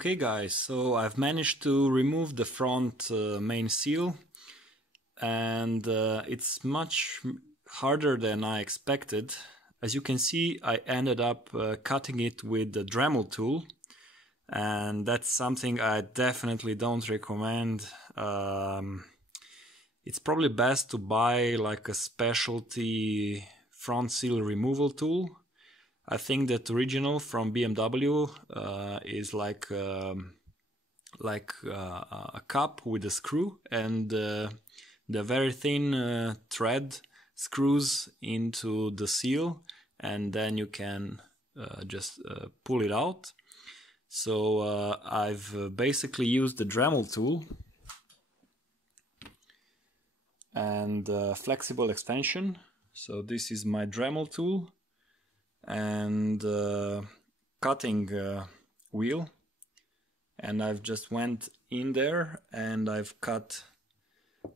Okay guys, so I've managed to remove the front main seal, and it's much harder than I expected. As you can see, I ended up cutting it with the Dremel tool, and that's something I definitely don't recommend. It's probably best to buy like a specialty front seal removal tool. I think that original from BMW is like a cup with a screw, and the very thin thread screws into the seal, and then you can just pull it out. So I've basically used the Dremel tool and flexible extension. So this is my Dremel tool and cutting wheel, and I've just went in there and I've cut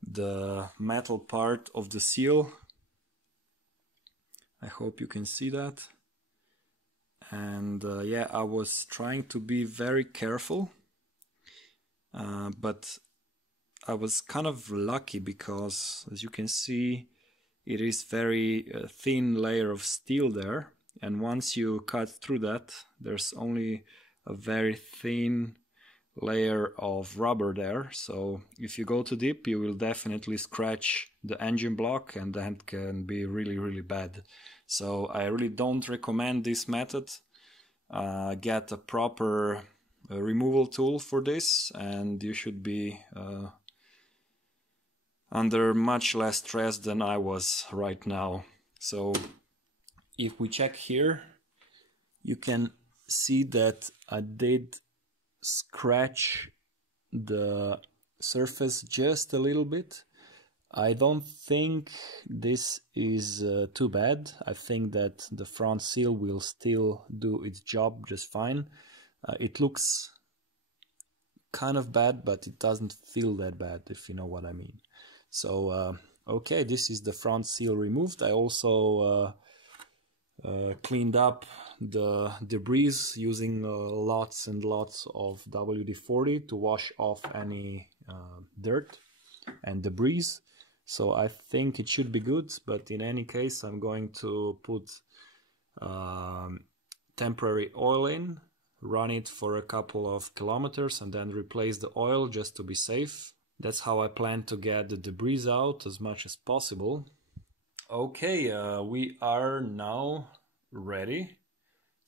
the metal part of the seal. I hope you can see that. And yeah, I was trying to be very careful, but I was kind of lucky because, as you can see, it is very thin layer of steel there, and once you cut through that, there's only a very thin layer of rubber there. So if you go too deep, you will definitely scratch the engine block, and that can be really bad. So I really don't recommend this method. Get a proper removal tool for this, and you should be under much less stress than I was right now. So if we check here, you can see that I did scratch the surface just a little bit. I don't think this is too bad. I think that the front seal will still do its job just fine. It looks kind of bad, but it doesn't feel that bad, if you know what I mean. So okay, this is the front seal removed. I also cleaned up the debris using lots and lots of WD-40 to wash off any dirt and debris. So I think it should be good, but in any case I'm going to put temporary oil in, run it for a couple of kilometers, and then replace the oil just to be safe. That's how I plan to get the debris out as much as possible. Okay, we are now ready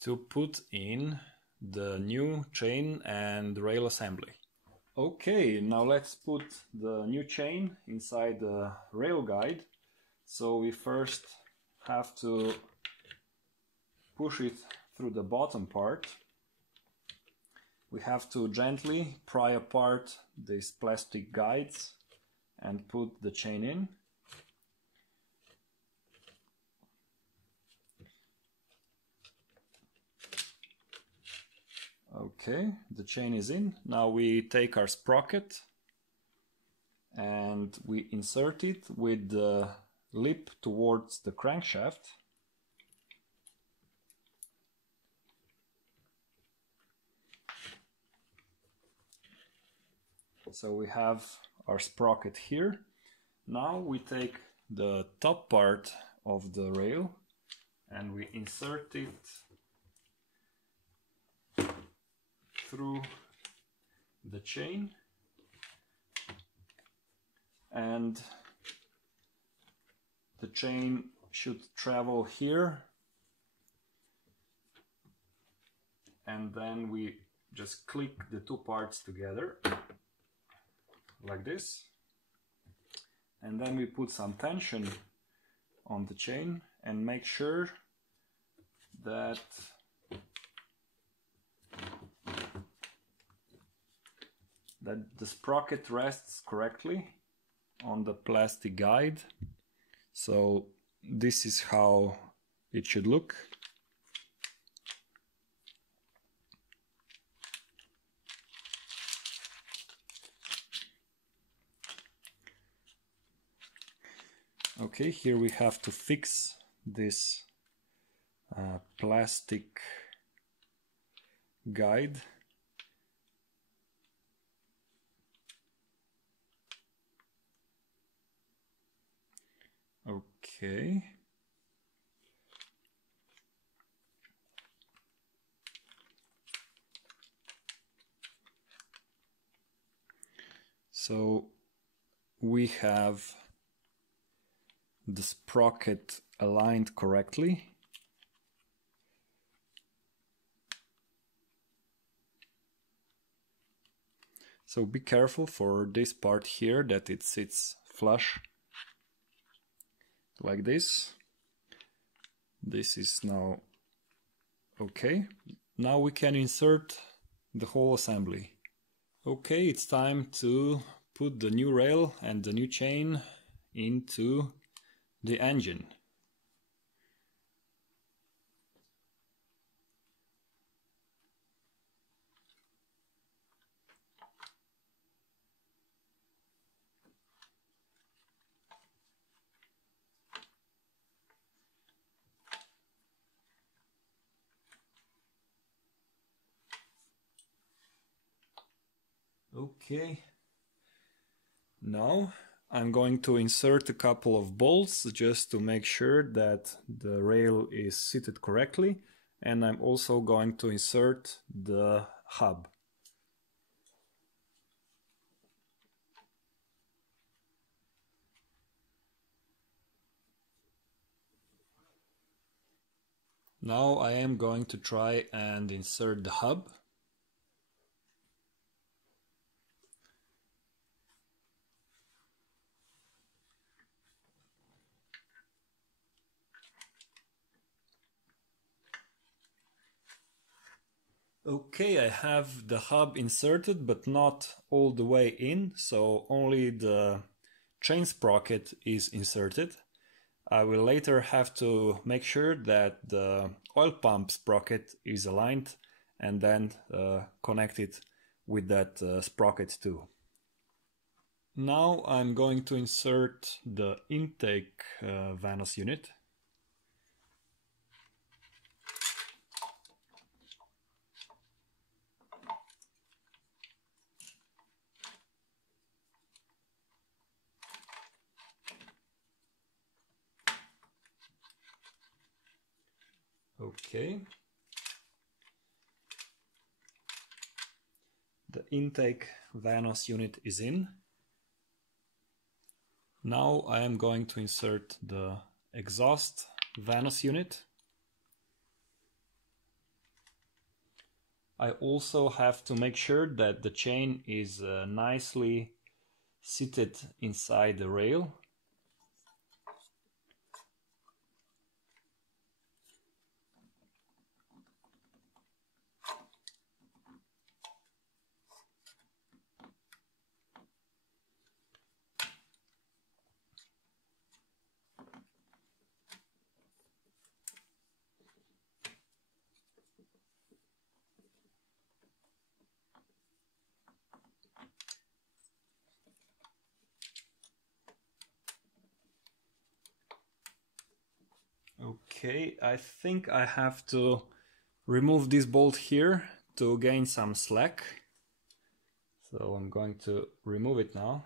to put in the new chain and rail assembly. Okay, now let's put the new chain inside the rail guide. So we first have to push it through the bottom part. We have to gently pry apart these plastic guides and put the chain in. Okay, the chain is in. Now we take our sprocket and we insert it with the lip towards the crankshaft. So we have our sprocket here. Now we take the top part of the rail and we insert it through the chain, and the chain should travel here, and then we just click the two parts together like this, and then we put some tension on the chain and make sure that the sprocket rests correctly on the plastic guide. So this is how it should look. Okay, here we have to fix this plastic guide Okay. So we have the sprocket aligned correctly. So be careful for this part here that it sits flush like this. This is now okay. Now we can insert the whole assembly. Okay, it's time to put the new rail and the new chain into the engine. Okay, now I'm going to insert a couple of bolts just to make sure that the rail is seated correctly, and I'm also going to insert the hub. Now I am going to try and insert the hub. Okay, I have the hub inserted, but not all the way in, so only the chain sprocket is inserted. I will later have to make sure that the oil pump sprocket is aligned and then connect it with that sprocket too. Now I'm going to insert the intake Vanos unit. Okay. The intake Vanos unit is in. Now I am going to insert the exhaust Vanos unit. I also have to make sure that the chain is nicely seated inside the rail. Okay, I think I have to remove this bolt here to gain some slack. So I'm going to remove it now.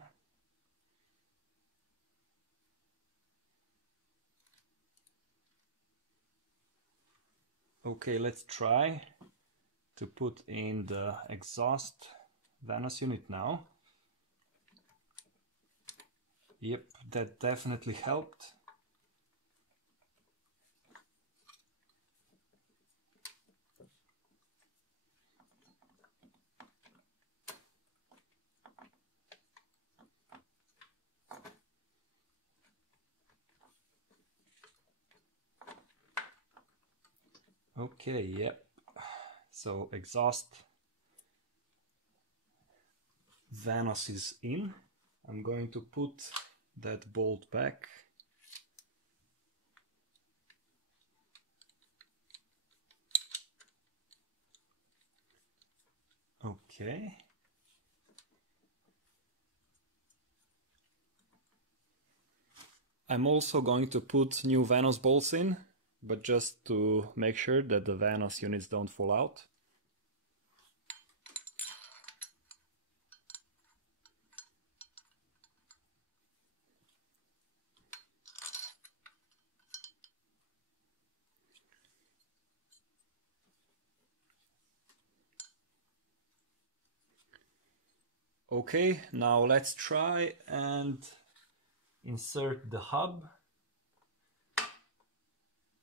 Okay, let's try to put in the exhaust Vanos unit now. Yep, that definitely helped. Okay, yep. So exhaust Vanos is in. I'm going to put that bolt back. Okay. I'm also going to put new Vanos bolts in, but just to make sure that the Vanos units don't fall out. Okay, now let's try and insert the hub.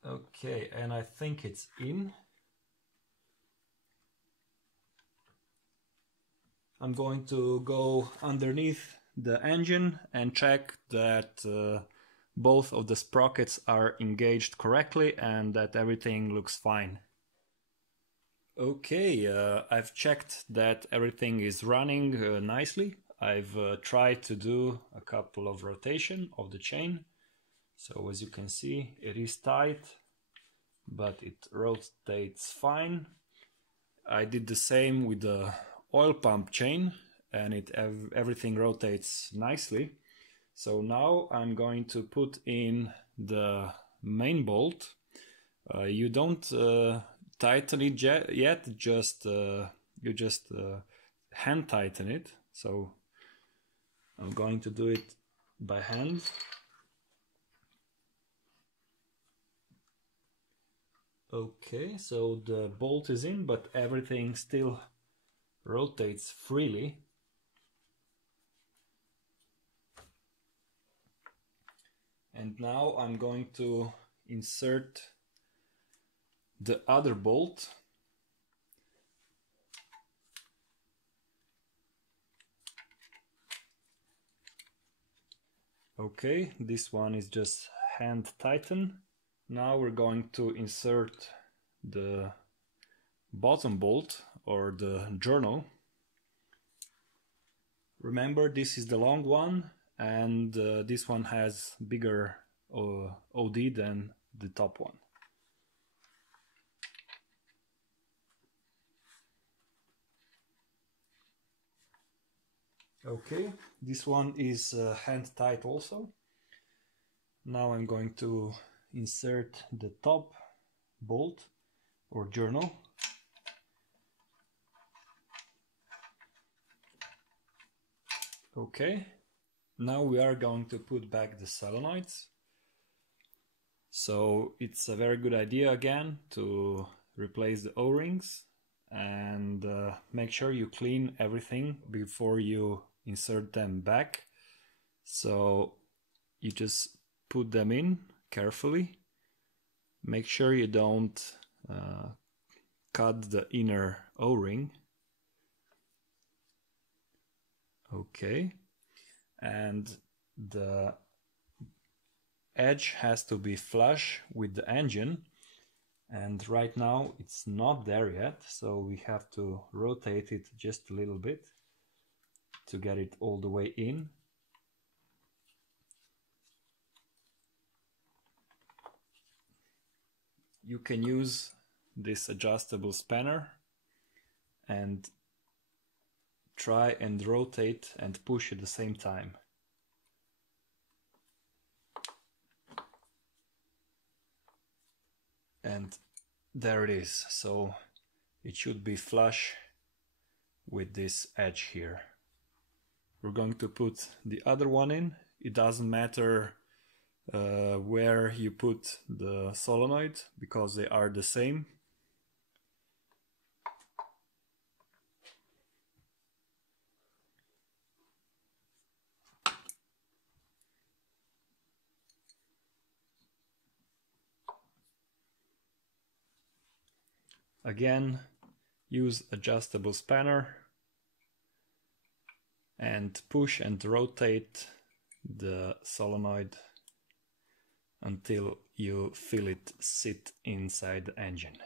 Okay, and I think it's in. I'm going to go underneath the engine and check that both of the sprockets are engaged correctly and that everything looks fine. Okay, I've checked that everything is running nicely. I've tried to do a couple of rotation of the chain. So as you can see, it is tight, but it rotates fine. I did the same with the oil pump chain and everything rotates nicely. So now I'm going to put in the main bolt. You don't tighten it yet, you just hand tighten it. So I'm going to do it by hand. Okay, so the bolt is in, but everything still rotates freely. And now I'm going to insert the other bolt. Okay, this one is just hand tighten. Now we're going to insert the bottom bolt or the journal. Remember, this is the long one, and this one has bigger OD than the top one. Okay, this one is hand tight also. Now I'm going to insert the top bolt or journal. Okay, now we are going to put back the solenoids. So it's a very good idea again to replace the O-rings and make sure you clean everything before you insert them back. So you just put them in carefully. Make sure you don't cut the inner O-ring. Okay, and the edge has to be flush with the engine, and right now it's not there yet, so we have to rotate it just a little bit to get it all the way in. You can use this adjustable spanner and try and rotate and push at the same time. And there it is. So it should be flush with this edge here. We're going to put the other one in. It doesn't matter where you put the solenoid because they are the same. Again, use adjustable spanner and push and rotate the solenoid until you feel it sit inside the engine.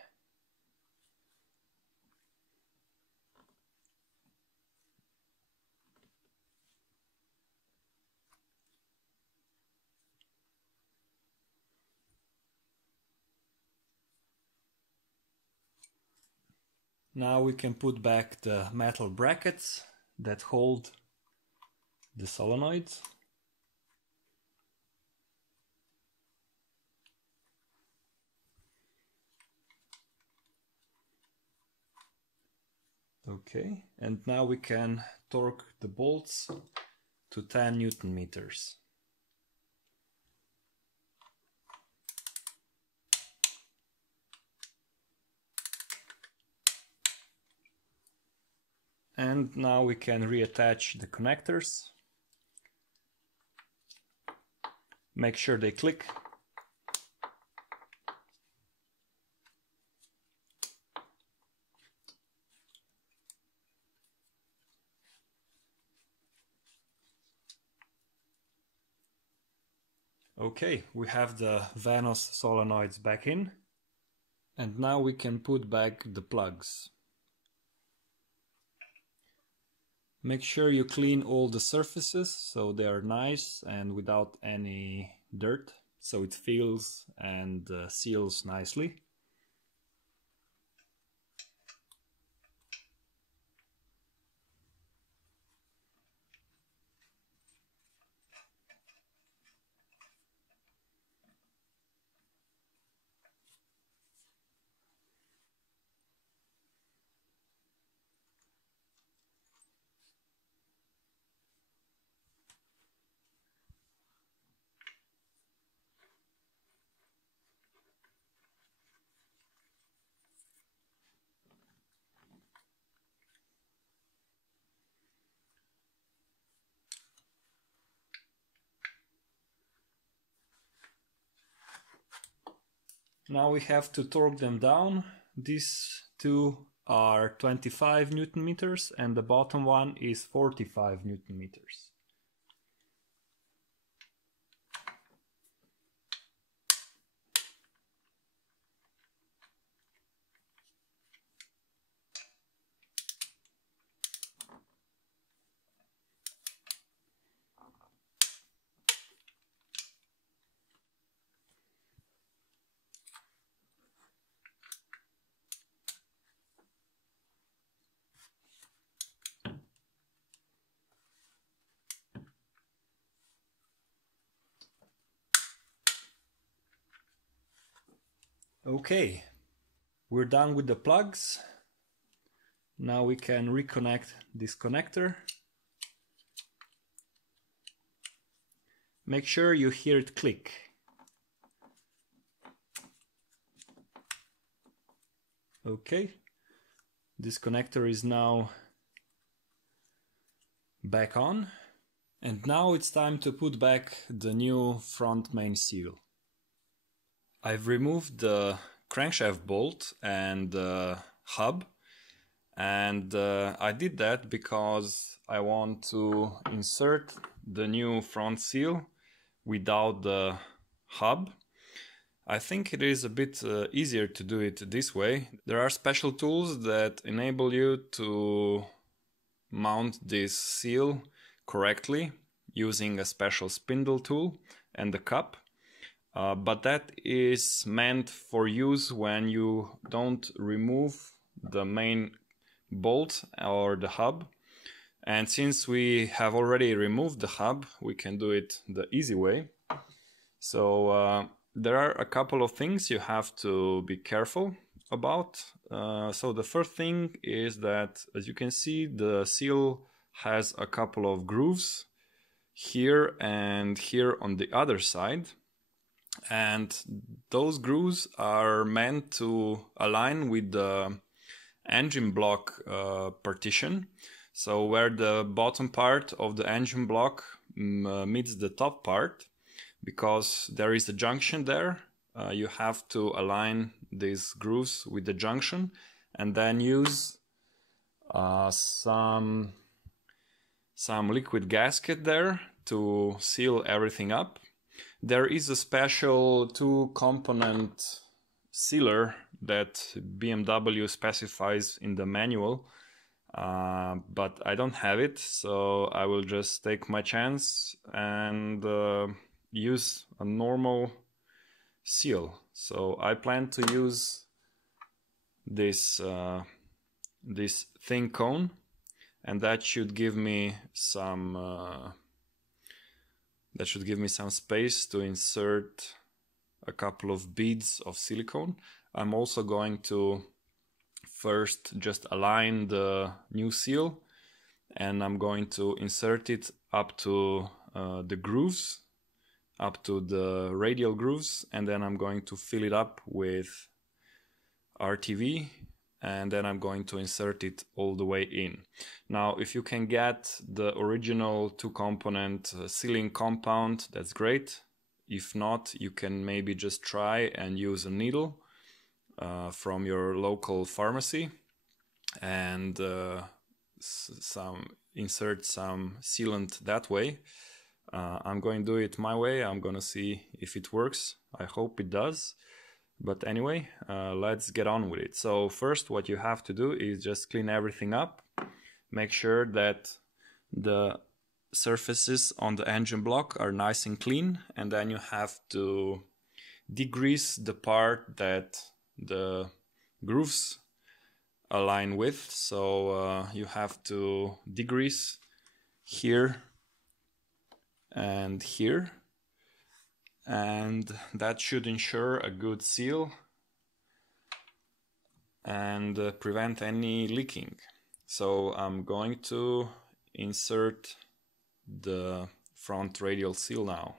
Now we can put back the metal brackets that hold the solenoids. Okay, and now we can torque the bolts to 10 Newton meters. And now we can reattach the connectors. Make sure they click. Okay, we have the Vanos solenoids back in. And now we can put back the plugs. Make sure you clean all the surfaces so they are nice and without any dirt, so it feels and seals nicely. Now we have to torque them down. These two are 25 Newton meters and the bottom one is 45 Newton meters. Okay, we're done with the plugs. Now we can reconnect this connector. Make sure you hear it click. Okay, this connector is now back on. And now it's time to put back the new front main seal. I've removed the crankshaft bolt and the hub, and I did that because I want to insert the new front seal without the hub. I think it is a bit easier to do it this way. There are special tools that enable you to mount this seal correctly using a special spindle tool and the cup. But that is meant for use when you don't remove the main bolt or the hub. And since we have already removed the hub, we can do it the easy way. So there are a couple of things you have to be careful about. So the first thing is that, as you can see, the seal has a couple of grooves here and here on the other side. And those grooves are meant to align with the engine block partition. So where the bottom part of the engine block meets the top part, because there is a junction there, you have to align these grooves with the junction and then use some liquid gasket there to seal everything up. There is a special 2-component sealer that BMW specifies in the manual, but I don't have it, so I will just take my chance and use a normal seal. So I plan to use this thin cone, and that should give me some space to insert a couple of beads of silicone. I'm also going to first just align the new seal, and I'm going to insert it up to the grooves, up to the radial grooves, and then I'm going to fill it up with RTV and then I'm going to insert it all the way in. Now, if you can get the original two-component sealing compound, that's great. If not, you can maybe just try and use a needle from your local pharmacy and insert some sealant that way. I'm going to do it my way. I'm going to see if it works. I hope it does. But anyway, let's get on with it. So first, what you have to do is just clean everything up. Make sure that the surfaces on the engine block are nice and clean, and then you have to degrease the part that the grooves align with. So you have to degrease here and here, and that should ensure a good seal and prevent any leaking. So I'm going to insert the front radial seal now.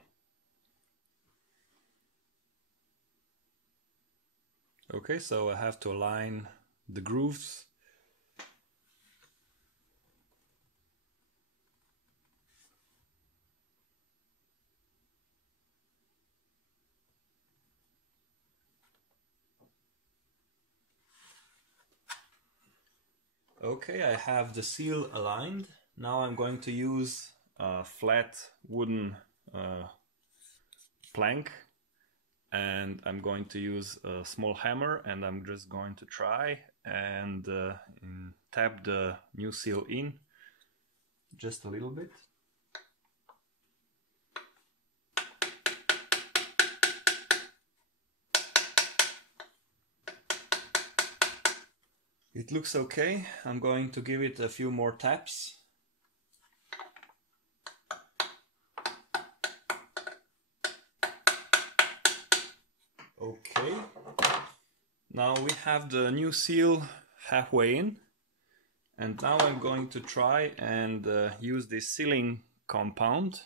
Okay, so I have to align the grooves. Okay, I have the seal aligned. Now I'm going to use a flat wooden plank, and I'm going to use a small hammer, and I'm just going to try and tap the new seal in just a little bit. It looks okay. I'm going to give it a few more taps. Okay. Now we have the new seal halfway in, and now I'm going to try and use this sealing compound.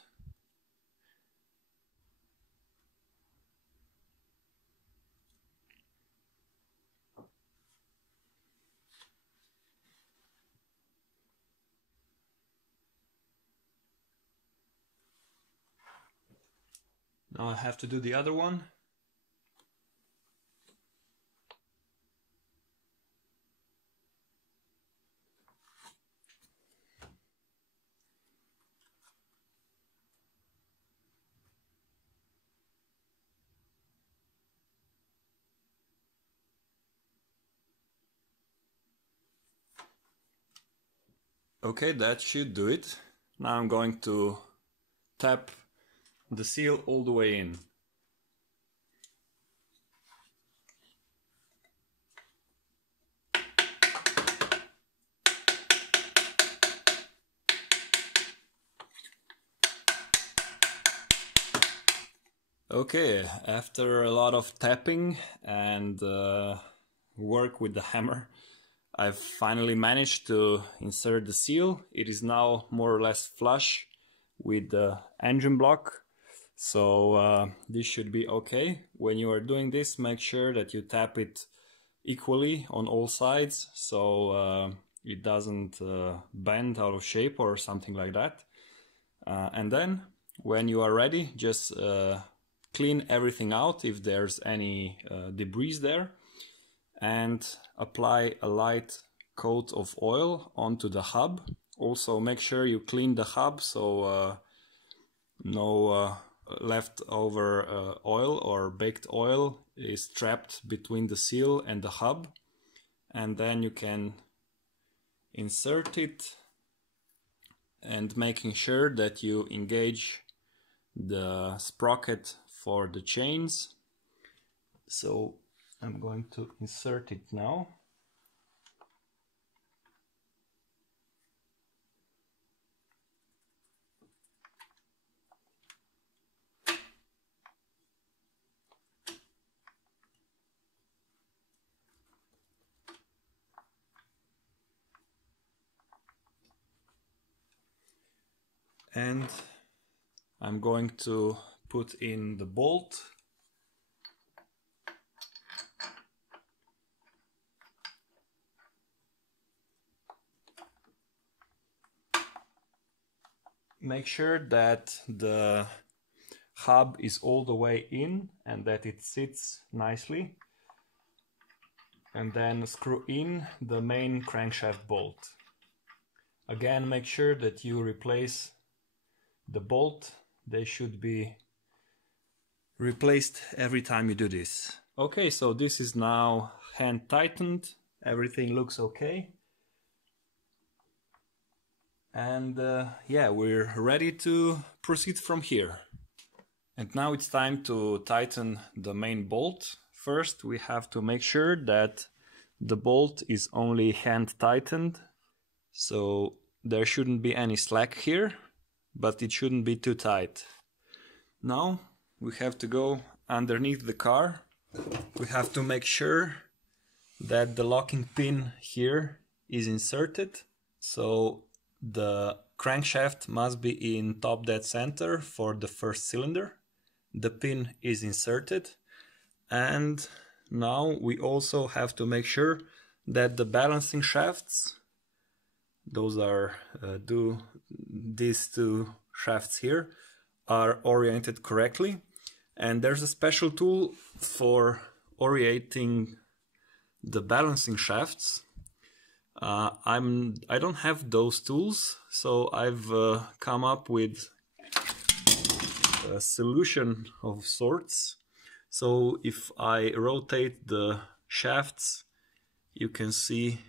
Now I have to do the other one. Okay, that should do it. Now I'm going to tap the seal all the way in. Okay, after a lot of tapping and work with the hammer, I've finally managed to insert the seal. It is now more or less flush with the engine block, so this should be okay. When you are doing this, make sure that you tap it equally on all sides, so it doesn't bend out of shape or something like that. And then when you are ready, just clean everything out if there's any debris there, and apply a light coat of oil onto the hub. Also make sure you clean the hub so no leftover oil or baked oil is trapped between the seal and the hub, and then you can insert it, and making sure that you engage the sprocket for the chains. So I'm going to insert it now. And I'm going to put in the bolt. make sure that the hub is all the way in and that it sits nicely. And then screw in the main crankshaft bolt. Again, make sure that you replace the bolt. They should be replaced every time you do this. Okay, so this is now hand tightened. Everything looks okay. And yeah, we're ready to proceed from here. And now it's time to tighten the main bolt. First, we have to make sure that the bolt is only hand tightened. So there shouldn't be any slack here, but it shouldn't be too tight. Now we have to go underneath the car. We have to make sure that the locking pin here is inserted. So the crankshaft must be in top dead center for the first cylinder. The pin is inserted, and now we also have to make sure that the balancing shafts, those are these two shafts here, are oriented correctly. And there's a special tool for orienting the balancing shafts. I don't have those tools, so I've come up with a solution of sorts. So if I rotate the shafts, you can see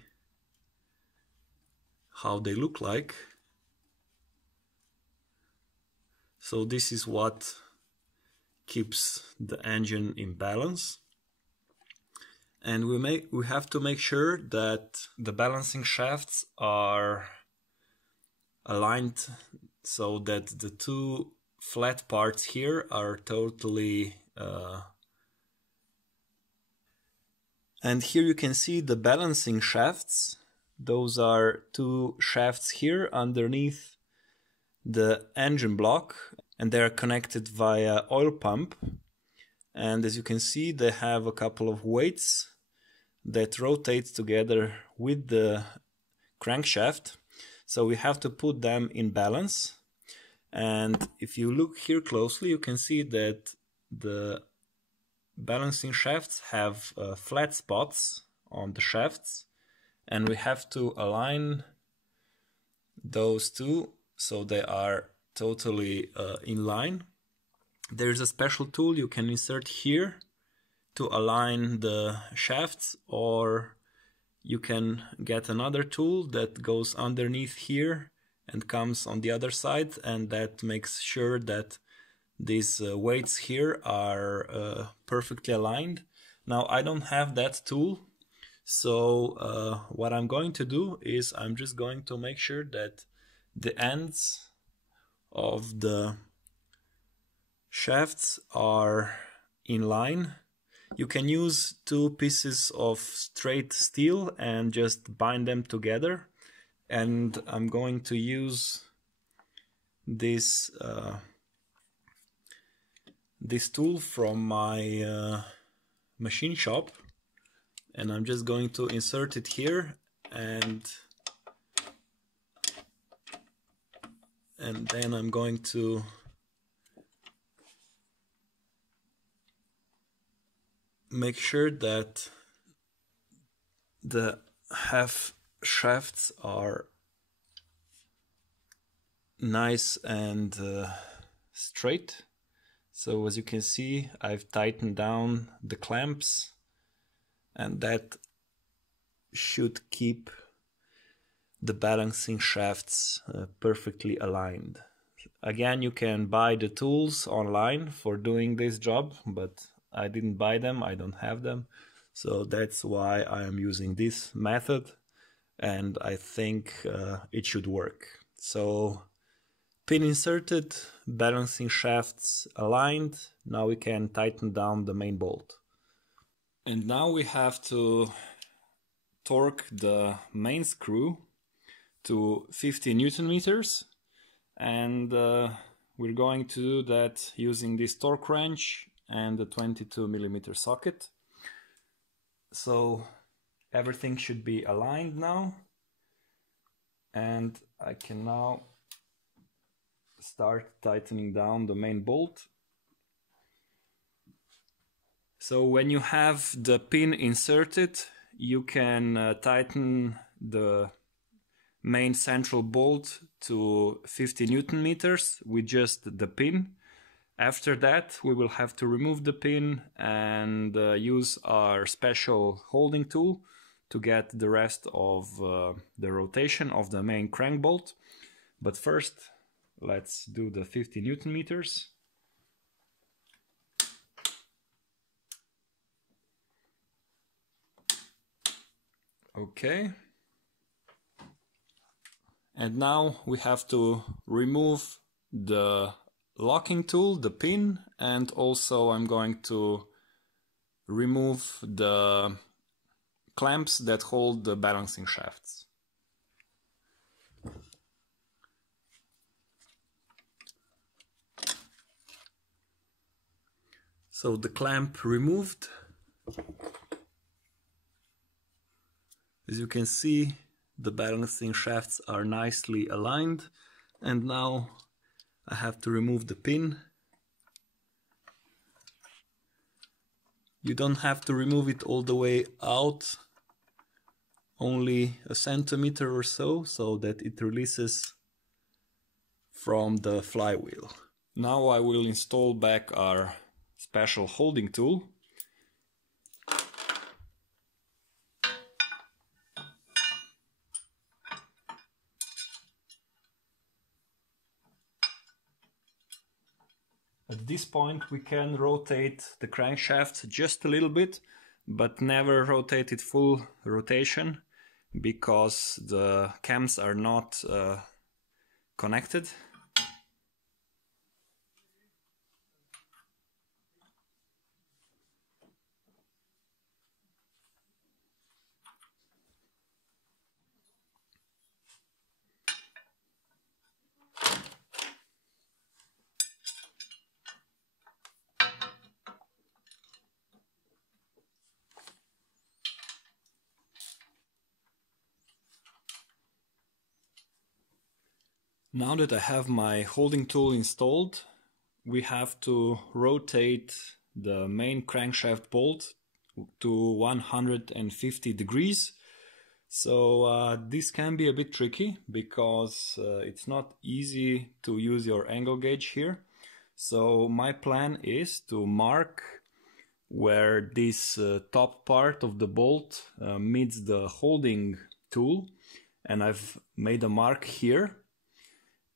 how they look like. So this is what keeps the engine in balance. And we have to make sure that the balancing shafts are aligned so that the two flat parts here are totally and here you can see the balancing shafts. Those are two shafts here underneath the engine block, and they are connected via oil pump. And as you can see, they have a couple of weights that rotate together with the crankshaft. So we have to put them in balance. And if you look here closely, you can see that the balancing shafts have flat spots on the shafts, and we have to align those two so they are totally in line. There's a special tool you can insert here to align the shafts, or you can get another tool that goes underneath here and comes on the other side, and that makes sure that these weights here are perfectly aligned. Now I don't have that tool, so what I'm going to do is I'm just going to make sure that the ends of the shafts are in line. You can use two pieces of straight steel and just bind them together. And I'm going to use this tool from my machine shop, and I'm just going to insert it here, and then I'm going to make sure that the half shafts are nice and straight. So as you can see, I've tightened down the clamps, and that should keep the balancing shafts perfectly aligned. Again, you can buy the tools online for doing this job, but I didn't buy them, I don't have them. So that's why I am using this method, and I think it should work. So pin inserted, balancing shafts aligned. Now we can tighten down the main bolt. And now we have to torque the main screw to 50 Newton meters, and we're going to do that using this torque wrench and the 22mm socket. So everything should be aligned now, and I can now start tightening down the main bolt. So when you have the pin inserted, you can tighten the main central bolt to 50 Newton meters with just the pin. After that, we will have to remove the pin and use our special holding tool to get the rest of the rotation of the main crank bolt. But first, let's do the 50 Newton meters. Okay. And now we have to remove the locking tool, the pin, and also I'm going to remove the clamps that hold the balancing shafts. So the clamp removed. As you can see, the balancing shafts are nicely aligned, and now I have to remove the pin. You don't have to remove it all the way out, only a centimeter or so, so that it releases from the flywheel. Now I will install back our special holding tool. At this point we can rotate the crankshaft just a little bit, but never rotate it full rotation because the cams are not connected. Now that I have my holding tool installed, we have to rotate the main crankshaft bolt to 150 degrees. So this can be a bit tricky because it's not easy to use your angle gauge here. So my plan is to mark where this top part of the bolt meets the holding tool, and I've made a mark here.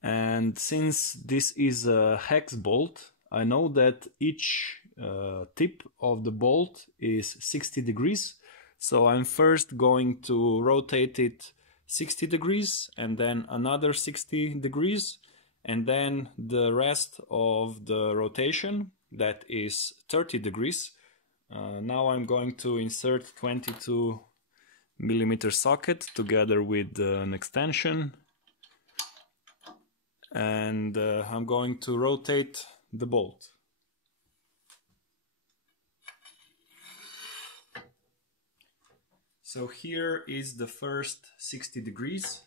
And since this is a hex bolt, I know that each tip of the bolt is 60 degrees. So I'm first going to rotate it 60 degrees and then another 60 degrees. And then the rest of the rotation, that is 30 degrees. Now I'm going to insert 22 millimeter socket together with an extension. And I'm going to rotate the bolt. So here is the first 60 degrees.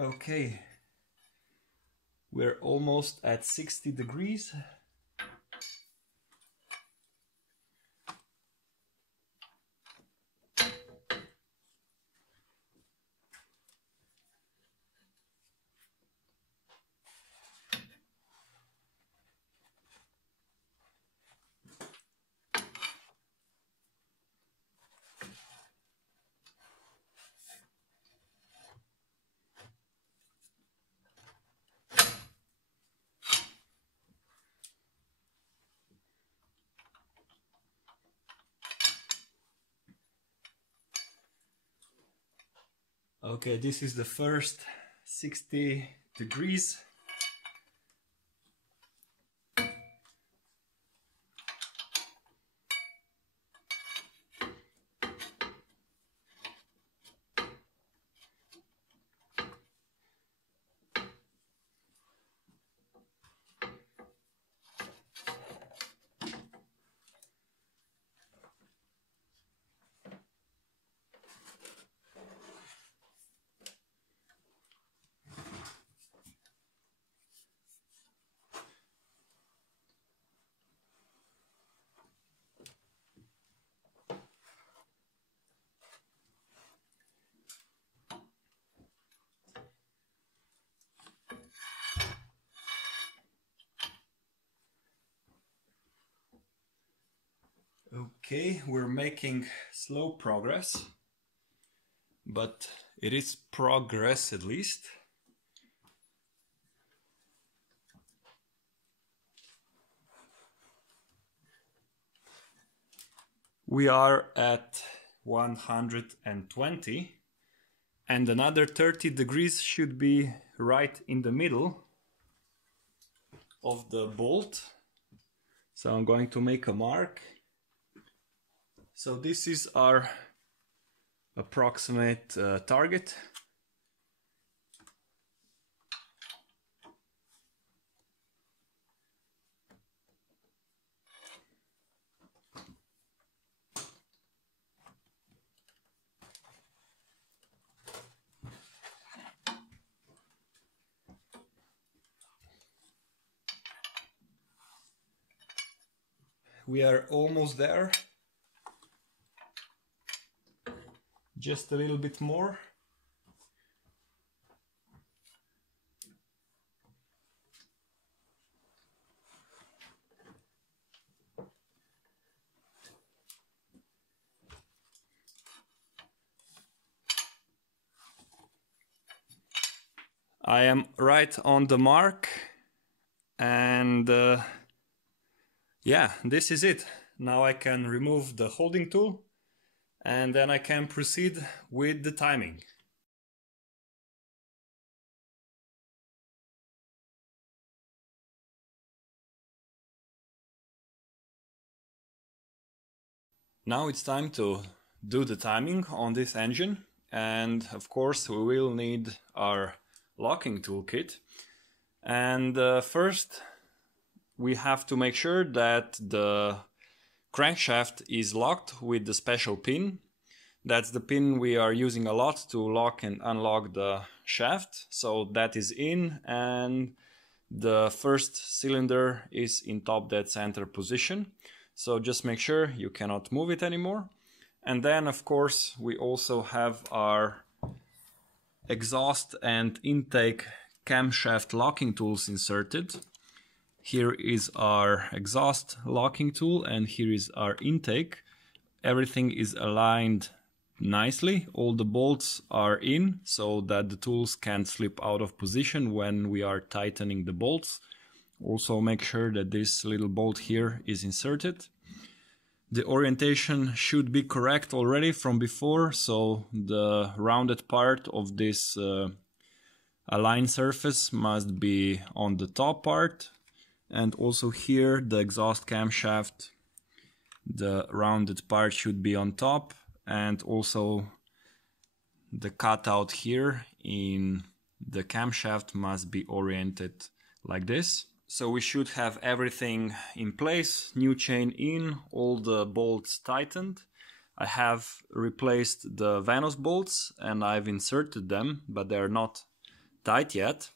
Okay, we're almost at 60 degrees. Okay, this is the first 60 degrees. Okay, we're making slow progress, but it is progress at least. We are at 120 and another 30 degrees should be right in the middle of the bolt. So I'm going to make a mark. So this is our approximate target. We are almost there. Just a little bit more. I am right on the mark, and yeah, this is it. Now I can remove the holding tool and then I can proceed with the timing. Now it's time to do the timing on this engine, and of course we will need our locking toolkit. And first we have to make sure that the crankshaft is locked with the special pin. That's the pin we are using a lot to lock and unlock the shaft. So that is in, and the first cylinder is in top dead center position. So just make sure you cannot move it anymore. And then of course we also have our exhaust and intake camshaft locking tools inserted. Here is our exhaust locking tool and here is our intake. Everything is aligned nicely. All the bolts are in so that the tools can't slip out of position when we are tightening the bolts. Also make sure that this little bolt here is inserted. The orientation should be correct already from before, so the rounded part of this aligned surface must be on the top part. And also here the exhaust camshaft, the rounded part should be on top, and also the cutout here in the camshaft must be oriented like this. So we should have everything in place, new chain in, all the bolts tightened. I have replaced the Vanos bolts and I've inserted them, but they're not tight yet.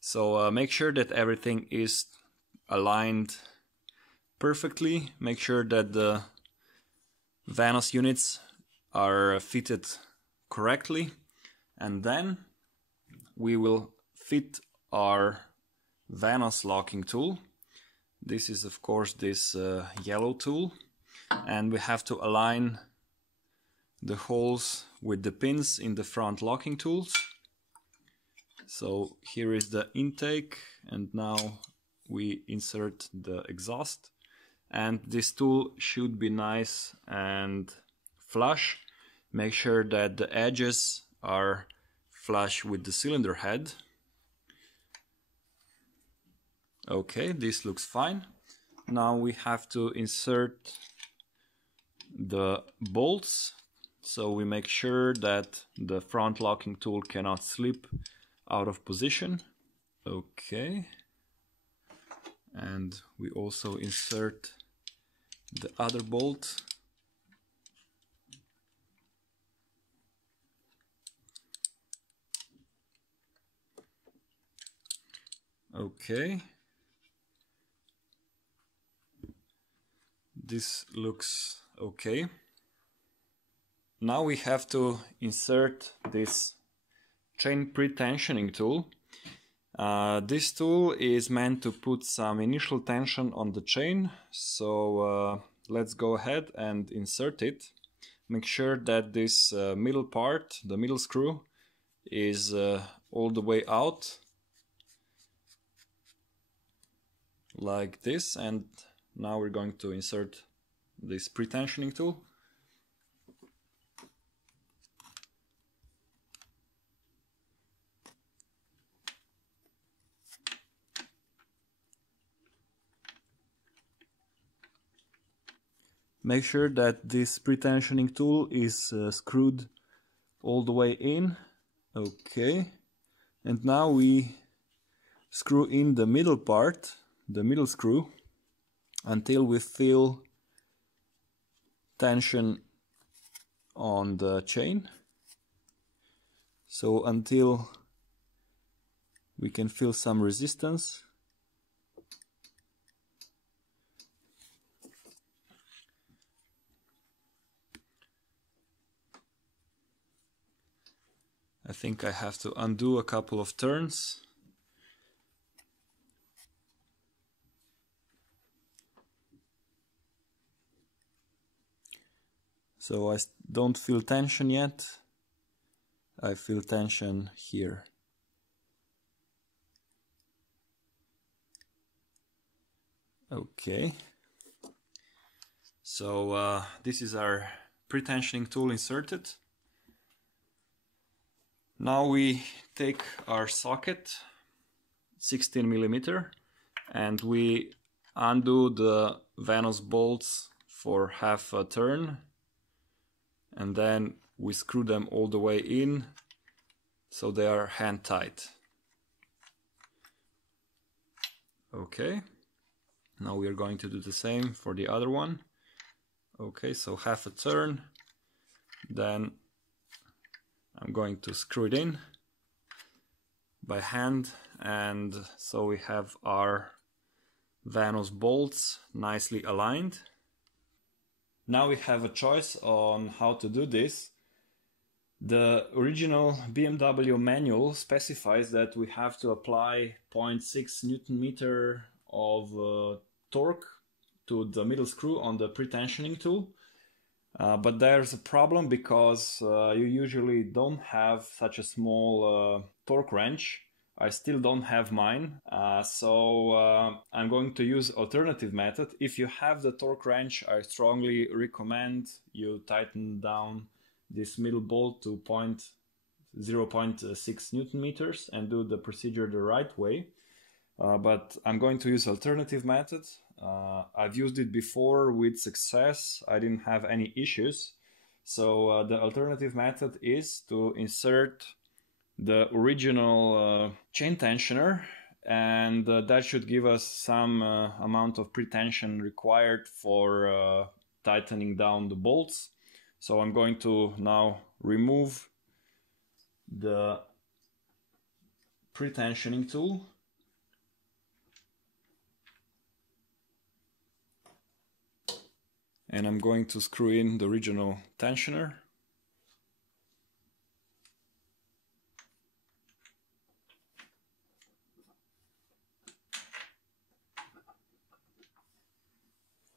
So make sure that everything is aligned perfectly. Make sure that the Vanos units are fitted correctly, and then we will fit our Vanos locking tool. This is of course this yellow tool, and we have to align the holes with the pins in the front locking tools. So here is the intake, and now we insert the exhaust, and this tool should be nice and flush. Make sure that the edges are flush with the cylinder head. Okay, this looks fine. Now we have to insert the bolts, so we make sure that the front locking tool cannot slip out of position. Okay, and we also insert the other bolt. Okay, this looks okay. Now we have to insert this chain pre-tensioning tool. This tool is meant to put some initial tension on the chain, so let's go ahead and insert it. Make sure that this middle part, the middle screw, is all the way out, like this, and now we're going to insert this pre-tensioning tool. Make sure that this pre-tensioning tool is screwed all the way in. Okay, and now we screw in the middle part, the middle screw, until we feel tension on the chain. So until we can feel some resistance. I think I have to undo a couple of turns. So I don't feel tension yet. I feel tension here. Okay. So this is our pre-tensioning tool inserted. Now we take our socket, 16mm, and we undo the Venus bolts for half a turn, and then we screw them all the way in so they are hand tight. Okay, now we are going to do the same for the other one. Okay, so half a turn, then I'm going to screw it in by hand, and so we have our Venus bolts nicely aligned. Now we have a choice on how to do this. The original BMW manual specifies that we have to apply 0.6 Newton meter of torque to the middle screw on the pre-tensioning tool. But there's a problem because you usually don't have such a small torque wrench. I still don't have mine, so I'm going to use alternative method. If you have the torque wrench, I strongly recommend you tighten down this middle bolt to 0.6 Newton meters and do the procedure the right way. But I'm going to use alternative method. I've used it before with success. I didn't have any issues. So the alternative method is to insert the original chain tensioner, and that should give us some amount of pre-tension required for tightening down the bolts. So I'm going to now remove the pre-tensioning tool. And I'm going to screw in the original tensioner.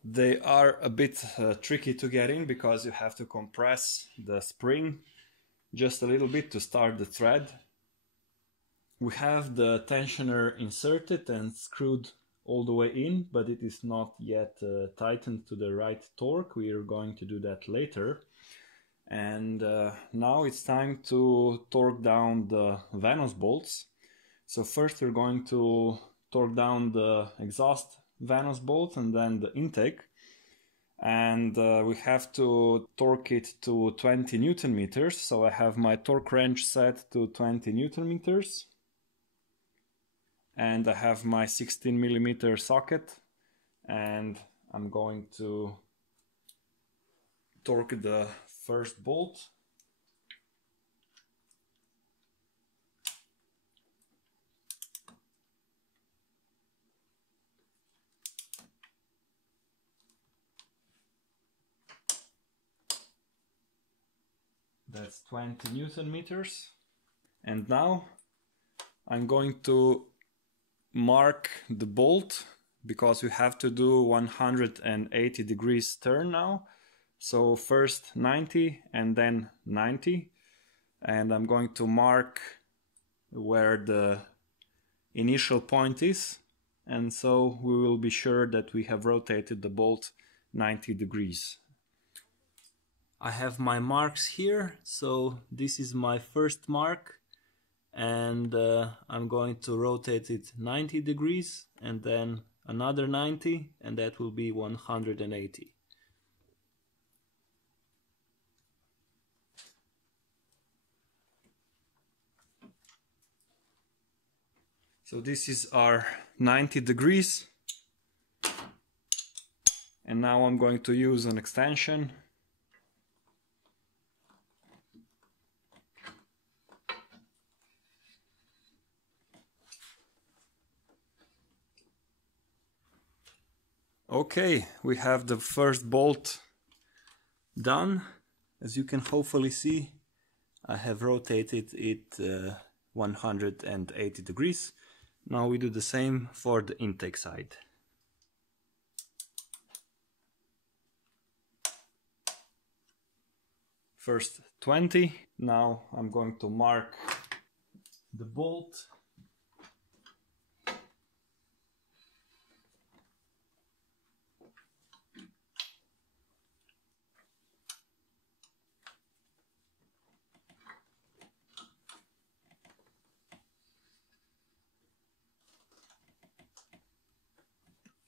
They are a bit tricky to get in because you have to compress the spring just a little bit to start the thread. We have the tensioner inserted and screwed all the way in, but it is not yet tightened to the right torque. We are going to do that later. And now it's time to torque down the Venus bolts. So first we're going to torque down the exhaust Venus bolt and then the intake. And we have to torque it to 20 Newton meters. So I have my torque wrench set to 20 Newton meters. And I have my 16 millimeter socket. And I'm going to torque the first bolt. That's 20 Newton meters. And now I'm going to mark the bolt because we have to do 180 degrees turn now. So first 90 and then 90. And I'm going to mark where the initial point is. And so we will be sure that we have rotated the bolt 90 degrees. I have my marks here, so this is my first mark, and I'm going to rotate it 90 degrees and then another 90, and that will be 180. So this is our 90 degrees, and now I'm going to use an extension. Okay, we have the first bolt done. As you can hopefully see, I have rotated it 180 degrees. Now we do the same for the intake side. First 20. Now I'm going to mark the bolt.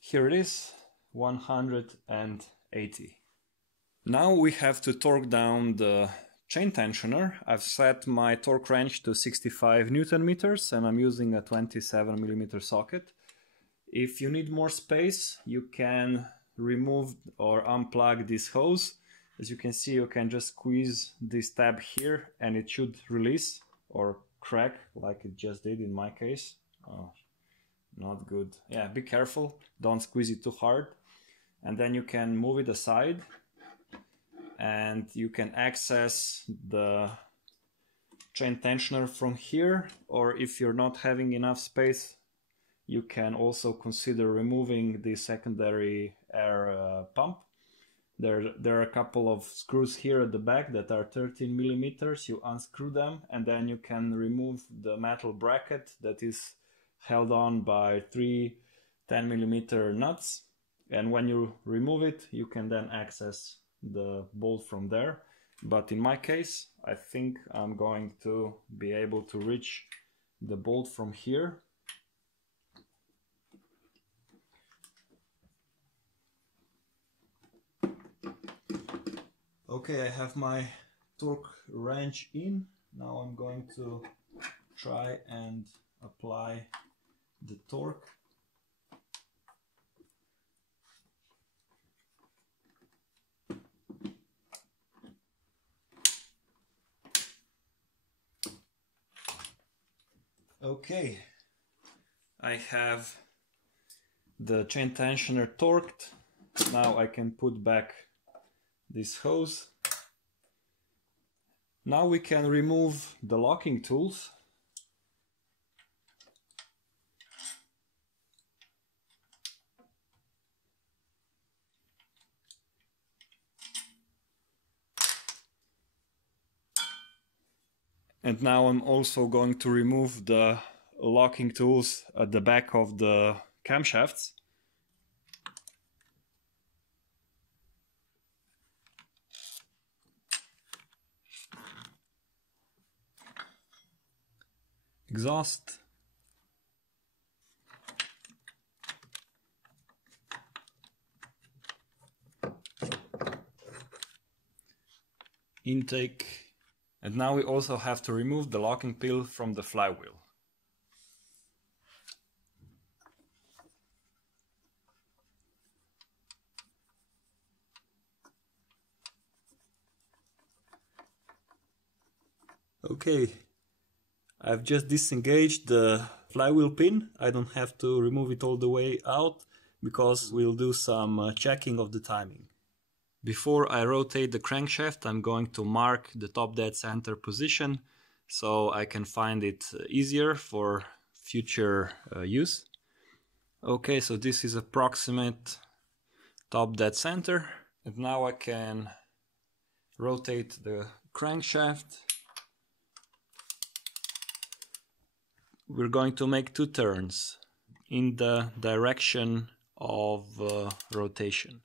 Here it is, 180. Now we have to torque down the chain tensioner. I've set my torque wrench to 65 Newton meters and I'm using a 27 millimeter socket. If you need more space, you can remove or unplug this hose. As you can see, you can just squeeze this tab here and it should release or crack like it just did in my case. Oh, not good. Yeah, be careful, don't squeeze it too hard. And then you can move it aside and you can access the chain tensioner from here, or if you're not having enough space, you can also consider removing the secondary air pump. There are a couple of screws here at the back that are 13 millimeters. You unscrew them and then you can remove the metal bracket that is held on by 3 10 millimeter nuts, and when you remove it you can then access the bolt from there. But in my case I think I'm going to be able to reach the bolt from here. Okay, I have my torque wrench in. Now I'm going to try and apply the torque. Okay, I have the chain tensioner torqued. Now I can put back this hose. Now we can remove the locking tools. And now I'm also going to remove the locking tools at the back of the camshafts. exhaust. Intake. And now we also have to remove the locking pin from the flywheel. Okay, I've just disengaged the flywheel pin. I don't have to remove it all the way out because we'll do some checking of the timing. Before I rotate the crankshaft, I'm going to mark the top dead center position so I can find it easier for future use. Okay, so this is approximate top dead center, and now I can rotate the crankshaft. We're going to make 2 turns in the direction of rotation.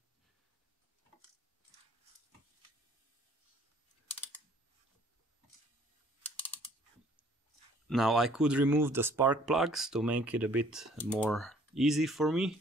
Now I could remove the spark plugs to make it a bit more easy for me.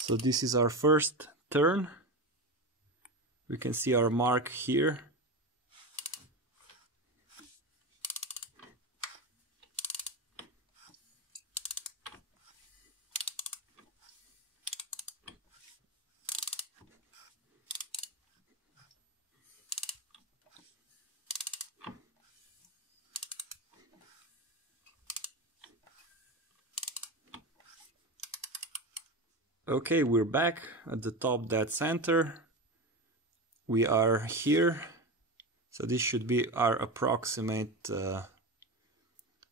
So this is our first turn. We can see our mark here. Okay, we're back at the top dead center. We are here, so this should be our approximate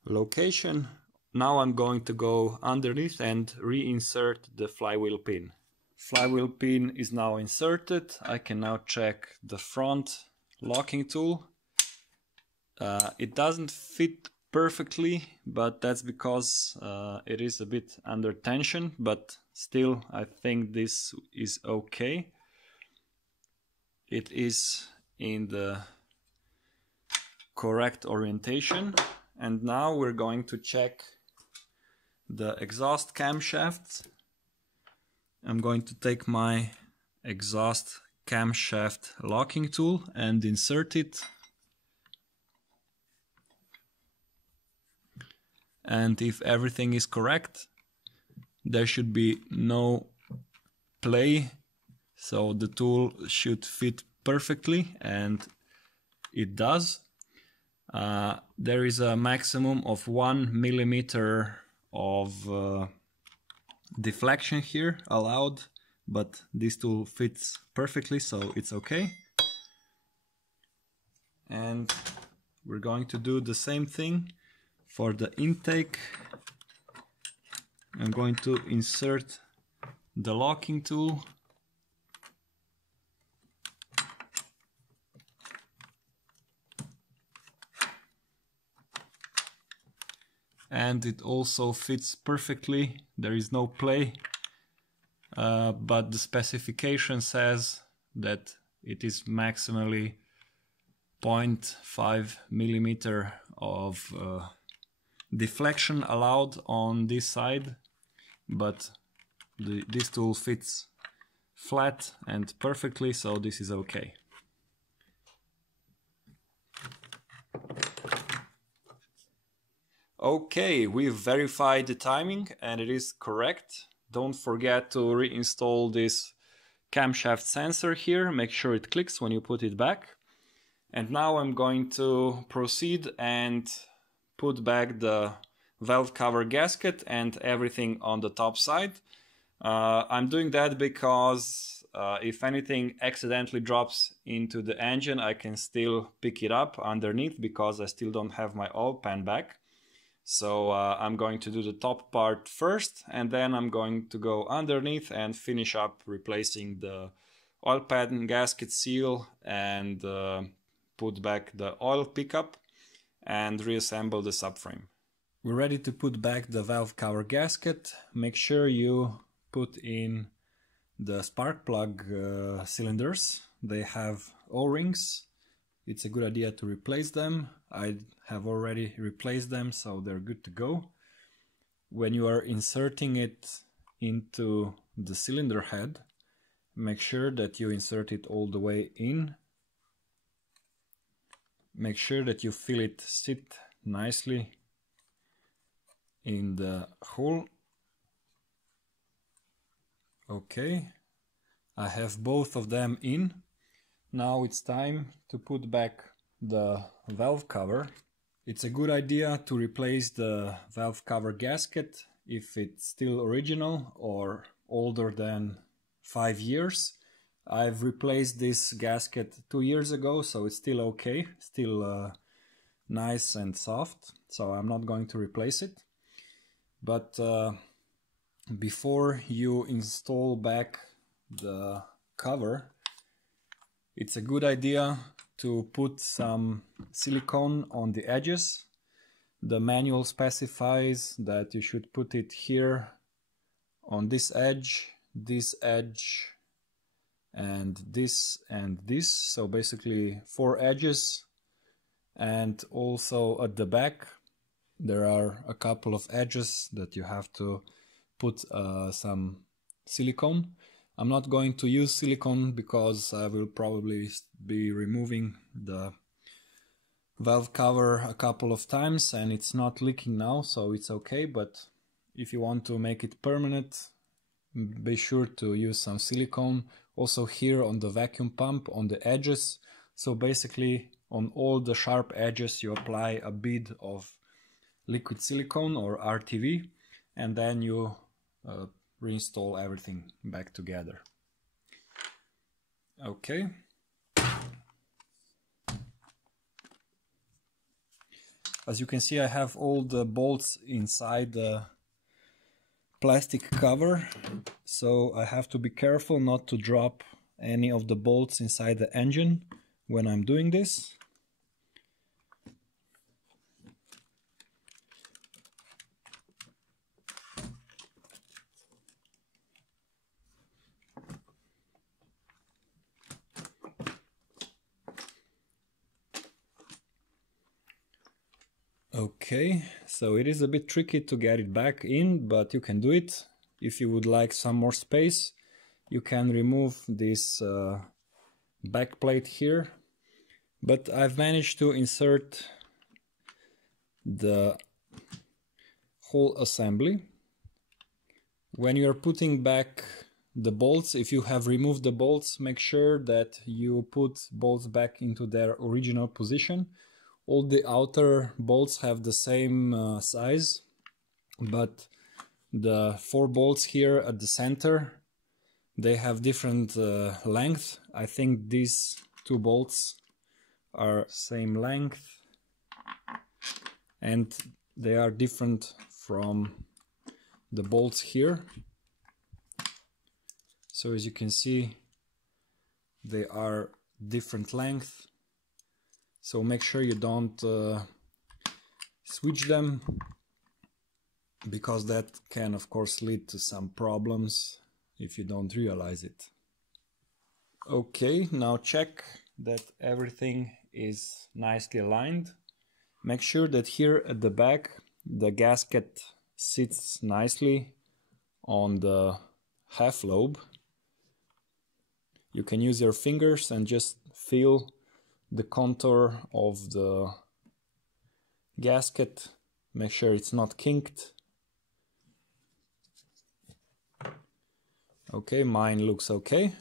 location. Now I'm going to go underneath and reinsert the flywheel pin. Flywheel pin is now inserted. I can now check the front locking tool. It doesn't fit perfectly, but that's because it is a bit under tension, but still I think this is okay. It is in the correct orientation, and now we're going to check the exhaust camshafts. I'm going to take my exhaust camshaft locking tool and insert it. And if everything is correct, there should be no play, so the tool should fit perfectly, and it does. There is a maximum of 1 millimeter of deflection here allowed, but this tool fits perfectly, so it's okay. And we're going to do the same thing for the intake. I'm going to insert the locking tool. And it also fits perfectly. There is no play, but the specification says that it is maximally 0.5 millimeter of deflection allowed on this side, but this tool fits flat and perfectly, so this is okay. Okay, we've verified the timing and it is correct. Don't forget to reinstall this camshaft sensor here. Make sure it clicks when you put it back. And now I'm going to proceed and put back the valve cover gasket and everything on the top side. I'm doing that because if anything accidentally drops into the engine, I can still pick it up underneath because I still don't have my oil pan back. So I'm going to do the top part first, and then I'm going to go underneath and finish up replacing the oil pad and gasket seal and put back the oil pickup and reassemble the subframe. We're ready to put back the valve cover gasket. Make sure you put in the spark plug cylinders. They have O-rings. It's a good idea to replace them. I have already replaced them, so they're good to go. When you are inserting it into the cylinder head, make sure that you insert it all the way in. Make sure that you feel it sit nicely in the hole. Okay, I have both of them in. Now it's time to put back the valve cover. It's a good idea to replace the valve cover gasket if it's still original or older than 5 years. I've replaced this gasket 2 years ago, so it's still okay, still nice and soft, so I'm not going to replace it. But before you install back the cover, it's a good idea to put some silicone on the edges. The manual specifies that you should put it here on this edge, and this, so basically 4 edges. And also at the back there are a couple of edges that you have to put some silicone. I'm not going to use silicone because I will probably be removing the valve cover a couple of times and it's not leaking now, so it's okay. But if you want to make it permanent, be sure to use some silicone. Also here on the vacuum pump on the edges, so basically on all the sharp edges you apply a bit of liquid silicone or RTV, and then you reinstall everything back together. Okay. As you can see, I have all the bolts inside the plastic cover, so I have to be careful not to drop any of the bolts inside the engine when I'm doing this. Okay, so it is a bit tricky to get it back in, but you can do it. If you would like some more space, you can remove this back plate here. But I've managed to insert the whole assembly. When you're putting back the bolts, if you have removed the bolts, make sure that you put bolts back into their original position. All the outer bolts have the same size, but the 4 bolts here at the center, they have different length. I think these 2 bolts are same length and they are different from the bolts here. So as you can see, they are different length. So make sure you don't switch them, because that can of course lead to some problems if you don't realize it. Okay, now check that everything is nicely aligned. Make sure that here at the back the gasket sits nicely on the half lobe. You can use your fingers and just feel the contour of the gasket. Make sure it's not kinked. Okay, mine looks okay.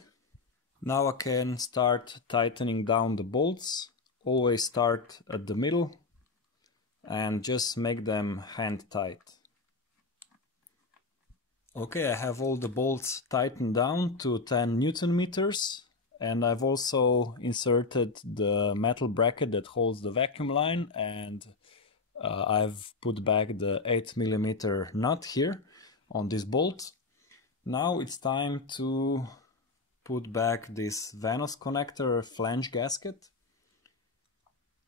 Now I can start tightening down the bolts. Always start at the middle and just make them hand tight. Okay, I have all the bolts tightened down to 10 Newton meters. And I've also inserted the metal bracket that holds the vacuum line, and I've put back the 8mm nut here on this bolt. Now it's time to put back this Venus connector flange gasket.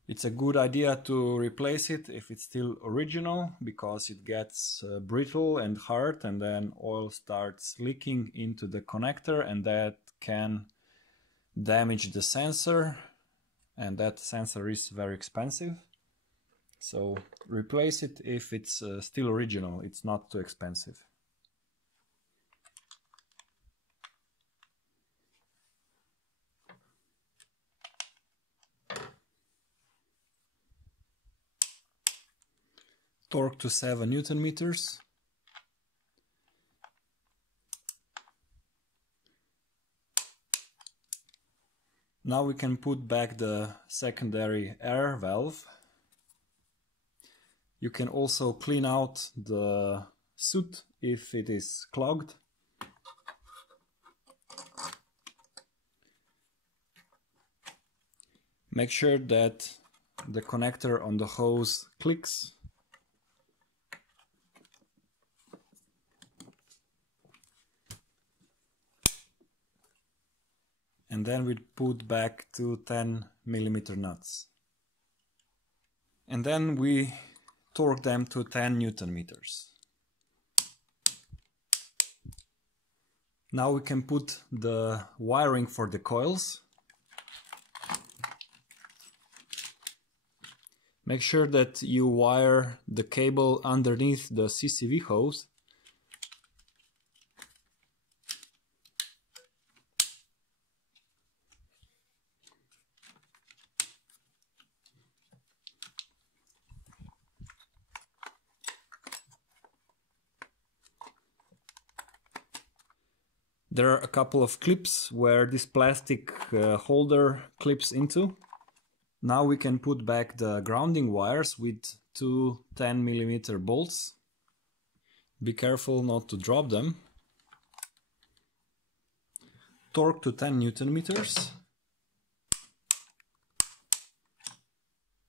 It's a good idea to replace it if it's still original, because it gets brittle and hard, and then oil starts leaking into the connector, and that can damage the sensor, and that sensor is very expensive. So replace it if it's still original, it's not too expensive. Torque to 7 Newton meters. Now we can put back the secondary air valve. You can also clean out the soot if it is clogged. Make sure that the connector on the hose clicks. And then we put back two 10mm nuts. And then we torque them to 10 Newton meters. Now we can put the wiring for the coils. Make sure that you wire the cable underneath the CCV hose. There are a couple of clips where this plastic holder clips into. Now we can put back the grounding wires with two 10mm bolts. Be careful not to drop them. Torque to 10 Newton meters.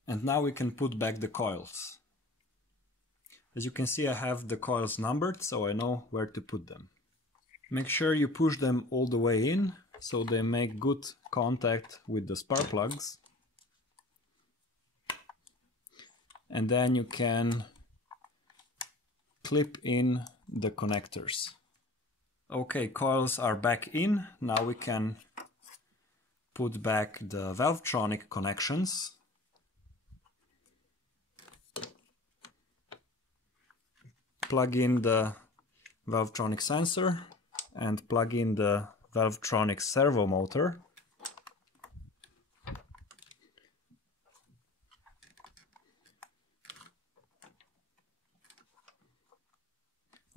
And now we can put back the coils. As you can see, I have the coils numbered, so I know where to put them. Make sure you push them all the way in, so they make good contact with the spark plugs. And then you can clip in the connectors. Okay, coils are back in. Now we can put back the Valvetronic connections. Plug in the Valvetronic sensor and plug in the Valvetronic servo motor.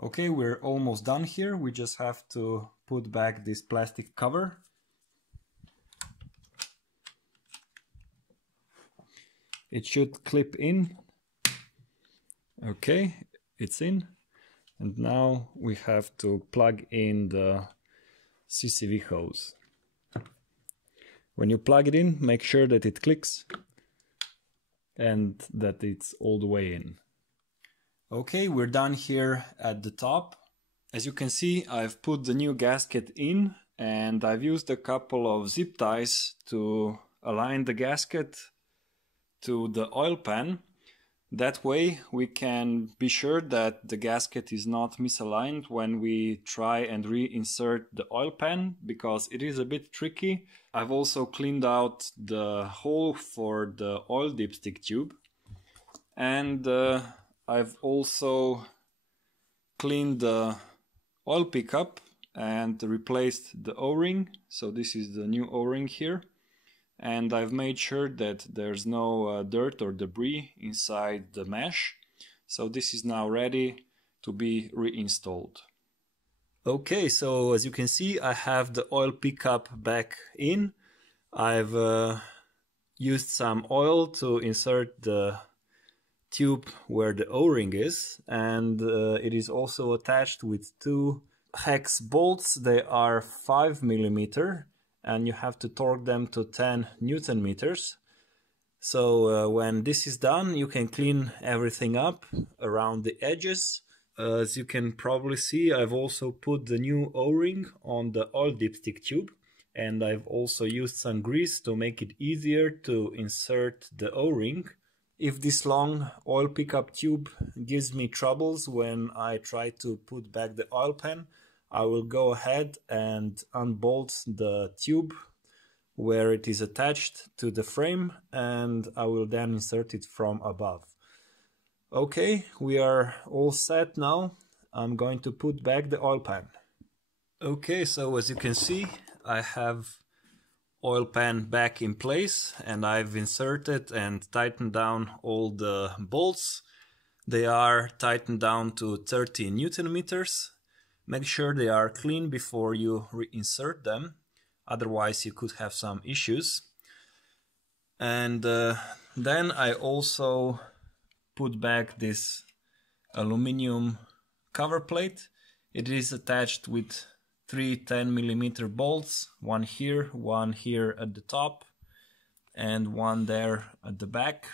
Okay, we're almost done here. We just have to put back this plastic cover. It should clip in. Okay, it's in. And now we have to plug in the CCV hose. When you plug it in, make sure that it clicks and that it's all the way in. Okay, we're done here at the top. As you can see, I've put the new gasket in, and I've used a couple of zip ties to align the gasket to the oil pan. That way we can be sure that the gasket is not misaligned when we try and reinsert the oil pan, because it is a bit tricky. I've also cleaned out the hole for the oil dipstick tube, and I've also cleaned the oil pickup and replaced the O-ring. So this is the new O-ring here. And I've made sure that there's no dirt or debris inside the mesh. So this is now ready to be reinstalled. Okay, so as you can see, I have the oil pickup back in. I've used some oil to insert the tube where the O-ring is, and it is also attached with two hex bolts. They are 5mm, and you have to torque them to 10 Newton meters. So when this is done, you can clean everything up around the edges. As you can probably see, I've also put the new O-ring on the oil dipstick tube. and I've also used some grease to make it easier to insert the O-ring. If this long oil pickup tube gives me troubles when I try to put back the oil pan, I will go ahead and unbolt the tube where it is attached to the frame, and I will then insert it from above. Okay, we are all set now. I'm going to put back the oil pan. Okay, so as you can see, I have oil pan back in place, and I've inserted and tightened down all the bolts. They are tightened down to 30 Newton meters. Make sure they are clean before you reinsert them, otherwise you could have some issues. And then I also put back this aluminum cover plate. It is attached with 3 10mm bolts, one here at the top, and one there at the back.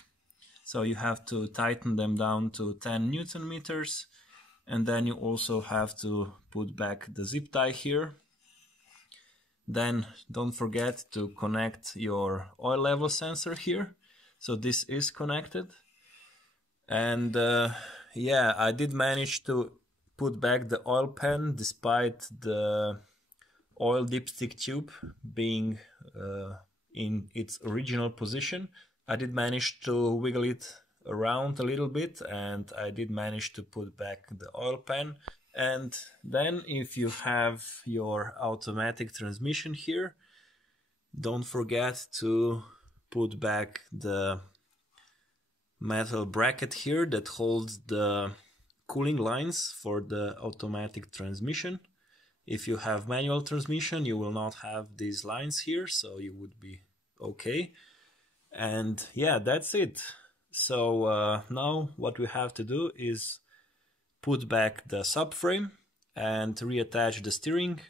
So you have to tighten them down to 10 Newton meters, and then you also have to put back the zip tie here. Then don't forget to connect your oil level sensor here. So this is connected. And yeah, I did manage to put back the oil pan despite the oil dipstick tube being in its original position. I did manage to wiggle it around a little bit, and I did manage to put back the oil pan. And then if you have your automatic transmission here, don't forget to put back the metal bracket here that holds the cooling lines for the automatic transmission. If you have manual transmission, you will not have these lines here, so you would be okay. And yeah, that's it. So now what we have to do is put back the subframe and reattach the steering,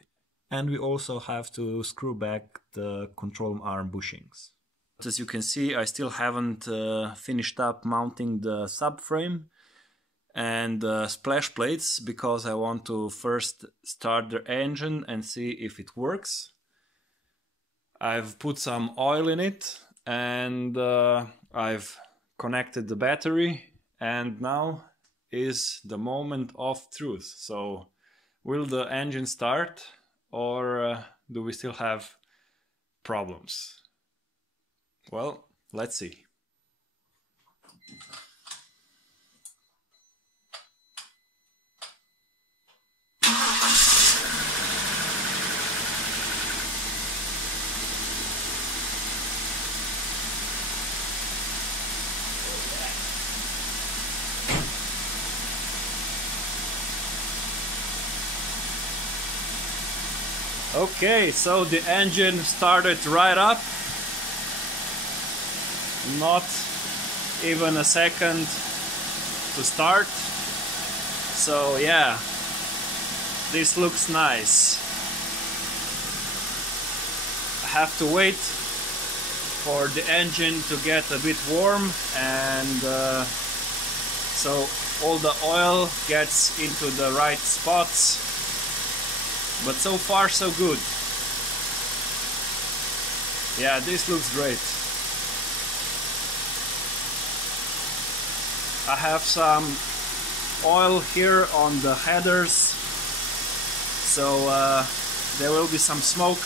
and we also have to screw back the control arm bushings. As you can see, I still haven't finished up mounting the subframe and splash plates, because I want to first start the engine and see if it works. I've put some oil in it, and I've connected the battery, and now is the moment of truth. So will the engine start, or do we still have problems? Well, let's see. Okay, so the engine started right up. Not even a second to start. So yeah, this looks nice. I have to wait for the engine to get a bit warm, and so all the oil gets into the right spots. But so far so good. Yeah, this looks great. I have some oil here on the headers, so there will be some smoke.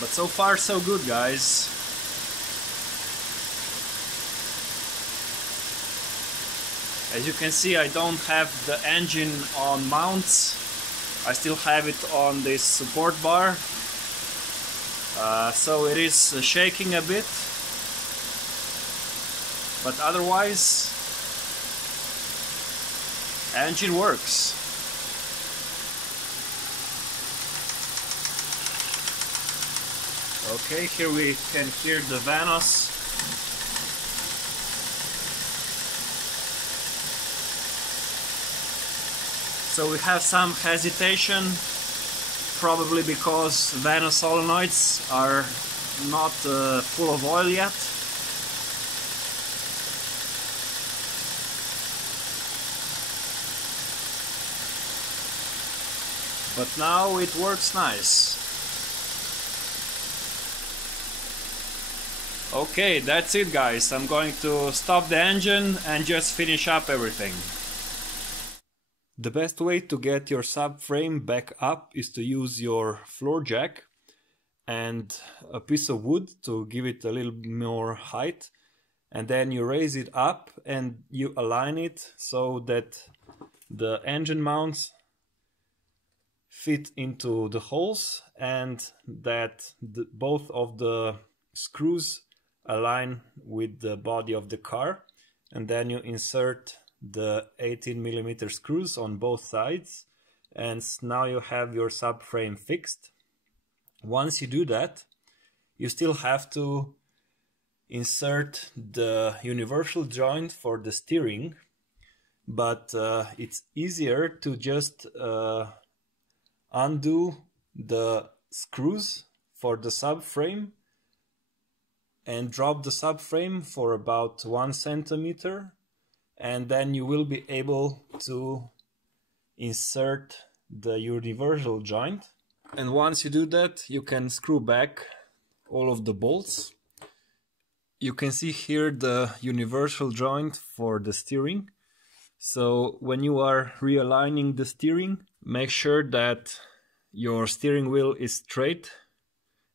But so far so good, guys. As you can see, I don't have the engine on mounts. I still have it on this support bar. So it is shaking a bit. But otherwise, engine works. Okay, here we can hear the Vanos. So we have some hesitation, probably because Vanos solenoids are not full of oil yet. but now it works nice. Okay, that's it guys. I'm going to stop the engine and just finish up everything. The best way to get your subframe back up is to use your floor jack and a piece of wood to give it a little more height, and then you raise it up and you align it so that the engine mounts fit into the holes and that both of the screws align with the body of the car, and then you insert the 18mm screws on both sides, and now you have your subframe fixed. Once you do that, you still have to insert the universal joint for the steering, but it's easier to just undo the screws for the subframe and drop the subframe for about 1 centimeter, and then you will be able to insert the universal joint. And once you do that, you can screw back all of the bolts. You can see here the universal joint for the steering. So when you are realigning the steering, make sure that your steering wheel is straight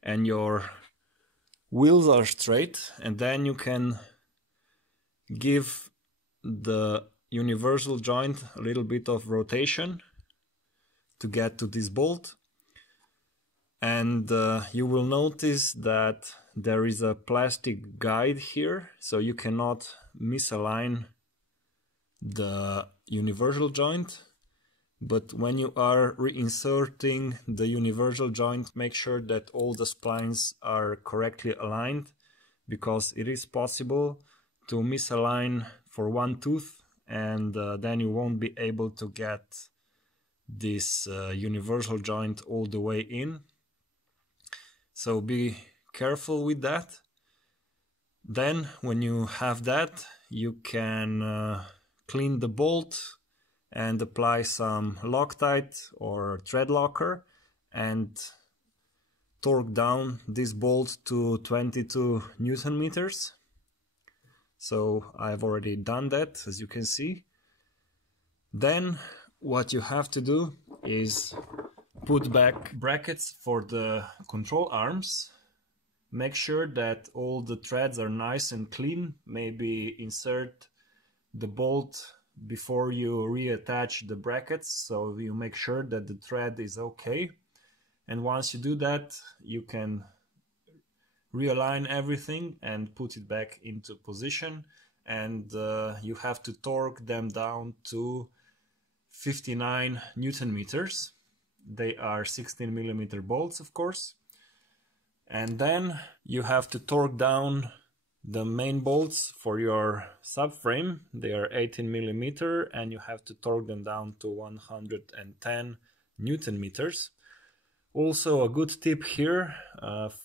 and your wheels are straight, and then you can give the universal joint a little bit of rotation to get to this bolt. And you will notice that there is a plastic guide here, so you cannot misalign the universal joint. But when you are reinserting the universal joint, make sure that all the splines are correctly aligned, because it is possible to misalign for one tooth, and then you won't be able to get this universal joint all the way in. So be careful with that. Then when you have that, you can clean the bolt and apply some Loctite or thread locker and torque down this bolt to 22 Newton meters. So I've already done that, as you can see. Then what you have to do is put back brackets for the control arms. Make sure that all the threads are nice and clean. Maybe insert the bolt before you reattach the brackets, so you make sure that the thread is okay. And once you do that, you can realign everything and put it back into position, and you have to torque them down to 59 Newton meters. They are 16mm bolts, of course. And then you have to torque down the main bolts for your subframe. They are 18mm, and you have to torque them down to 110 Newton meters. Also, a good tip here,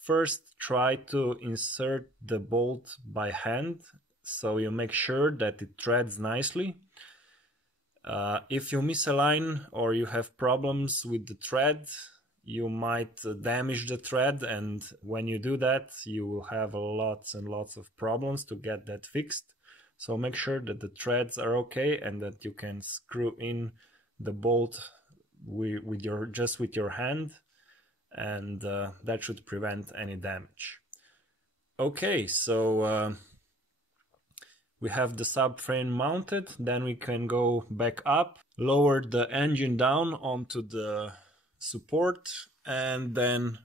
first try to insert the bolt by hand, so you make sure that it threads nicely. If you misalign or you have problems with the thread, you might damage the thread, and when you do that, you will have lots and lots of problems to get that fixed. So make sure that the threads are okay and that you can screw in the bolt with your hand, and that should prevent any damage. Okay, so we have the subframe mounted. Then we can go back up, lower the engine down onto the support, and then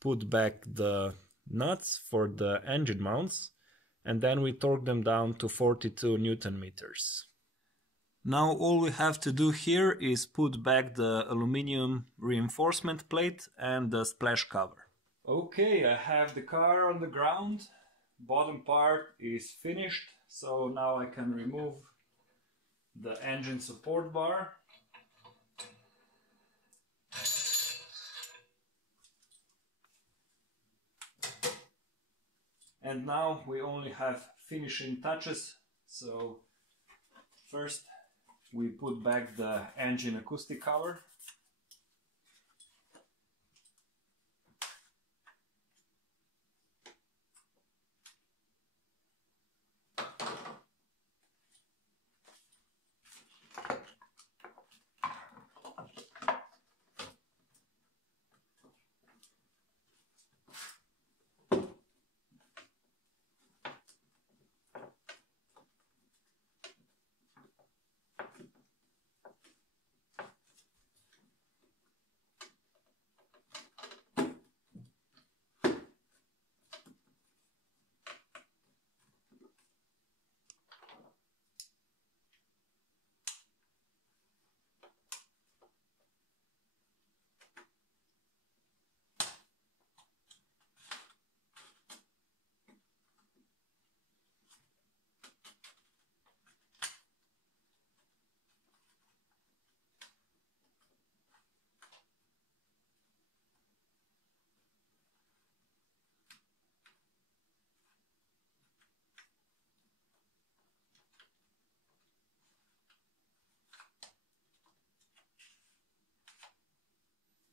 put back the nuts for the engine mounts, and then we torque them down to 42 Newton meters. Now all we have to do here is put back the aluminum reinforcement plate and the splash cover. Okay, I have the car on the ground. Bottom part is finished, so now I can remove the engine support bar. And now we only have finishing touches. So first we put back the engine acoustic cover.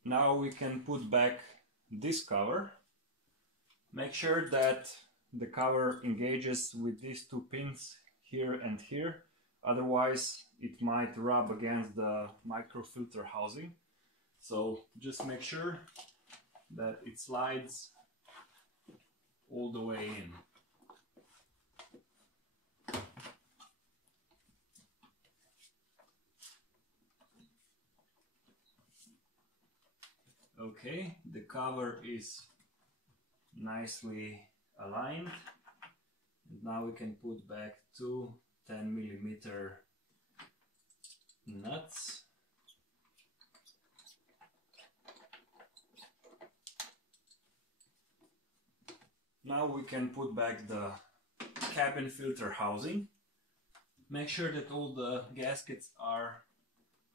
Now we can put back this cover. Make sure that the cover engages with these two pins here and here, otherwise it might rub against the microfilter housing. So just make sure that it slides all the way in. Okay, the cover is nicely aligned, and now we can put back two 10mm nuts. Now we can put back the cabin filter housing. Make sure that all the gaskets are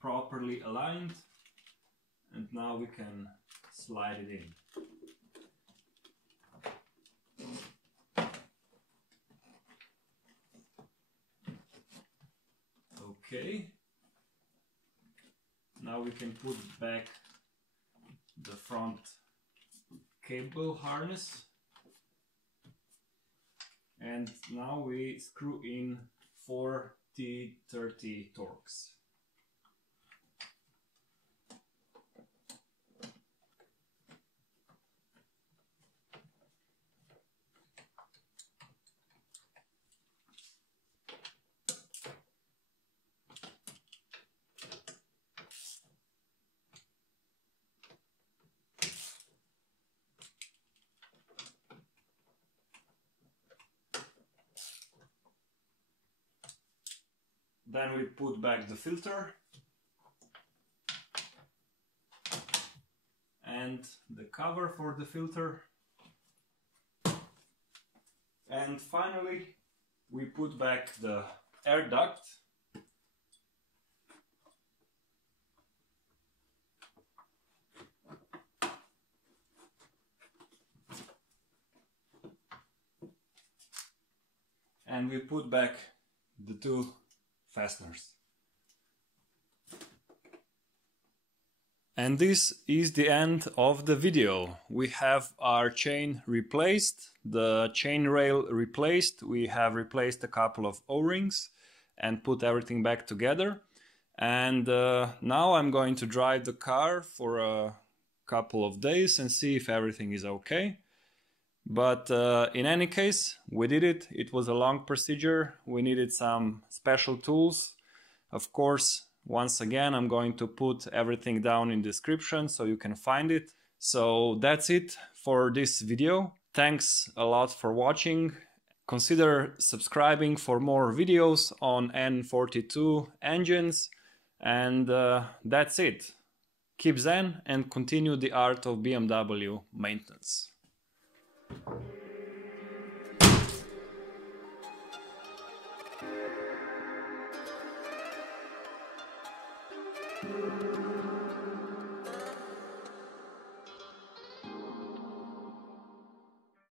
properly aligned, and now we can slide it in. Okay, now we can put back the front cable harness, and now we screw in 4 T30 Torx. Then we put back the filter and the cover for the filter, and finally we put back the air duct. And we put back the two fasteners. And this is the end of the video. We have our chain replaced, the chain rail replaced, we have replaced a couple of O-rings and put everything back together. And now I'm going to drive the car for a couple of days and see if everything is okay. But in any case, we did it. It was a long procedure. We needed some special tools. Of course, once again, I'm going to put everything down in the description so you can find it. So that's it for this video. Thanks a lot for watching. Consider subscribing for more videos on N42 engines. And that's it. Keep zen and continue the art of BMW maintenance.